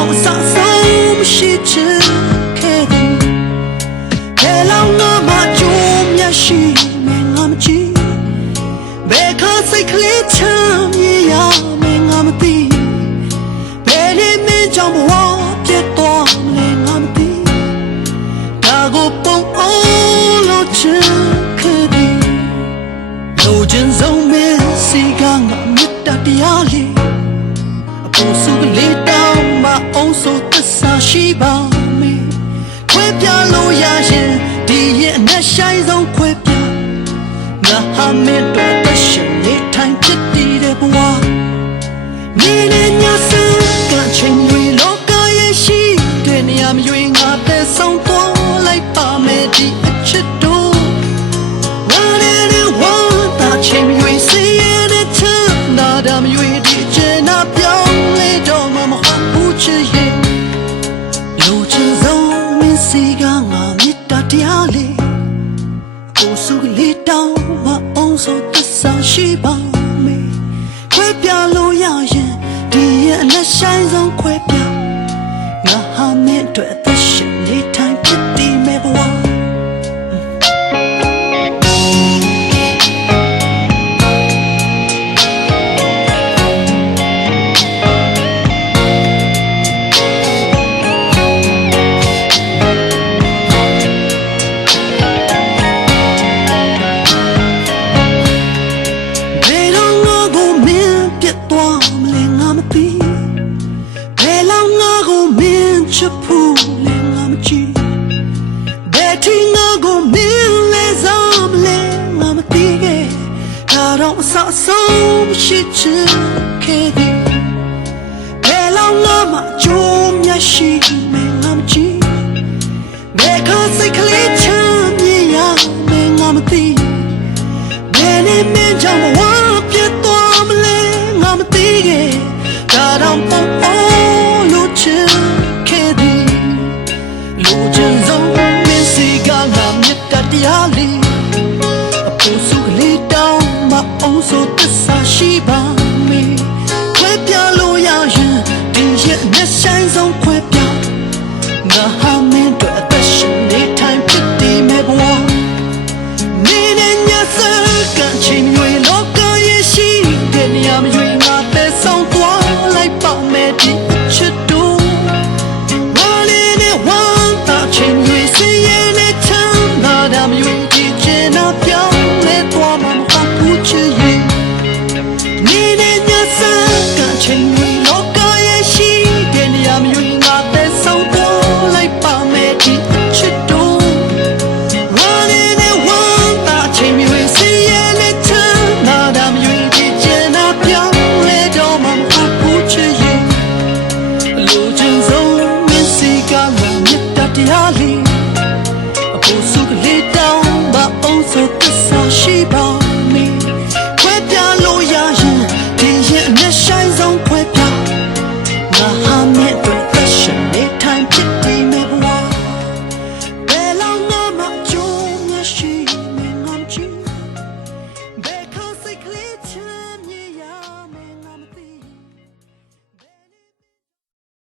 လုံးဆောင်ဆုံးရှိချင်ခဲ့တယ်ဘယ်လောက်ငါမှကြုံမျက်ရှိမှငါမကြည့်ဘယ်ခါစိတ်ကလေးချမ်းမြေရမင်းငါမသိဘယ်နေ့မင်းကြောင့်ဘဝပြတ်သွားမလဲငါမသိဒါကိုပုံအောင်လို့ချင်ခဲ့တယ်လိုချင်ဆုံးမင်းစီကငါမြတ်တရားလေး Su Lita စုကလေးတောင်းမအောင်ဆိုသစ္စာရှိပါမယ်ခွဲပြလို့ရရင်ဒီရဲ့အနဲ့ဆိုင်ဆုံးခွဲပြငါဟာမင်းတို့တရှင်နေထိုင်ဖြစ်တည်တဲ့ဘဝ စုကလေးတောင်းမအောင်ဆိုတစ္ဆာရှိပါမယ်ခွဲပြလို့ တော့အဆအဆုံးရှိချင်ခဲ့သည်ဘယ်လောက်ငါမှကြိုးမြတ်ရှိမယ်ငါမကြည့်ဘယ်ခါစိတ်ကလေးချမ်းမြေရမယ်ငါမသိဘယ်နဲ့မင်းကြောင့်ဘဝပြတ်သွားမလဲငါမသိခဲ့ဒါတော့ပုံ စ္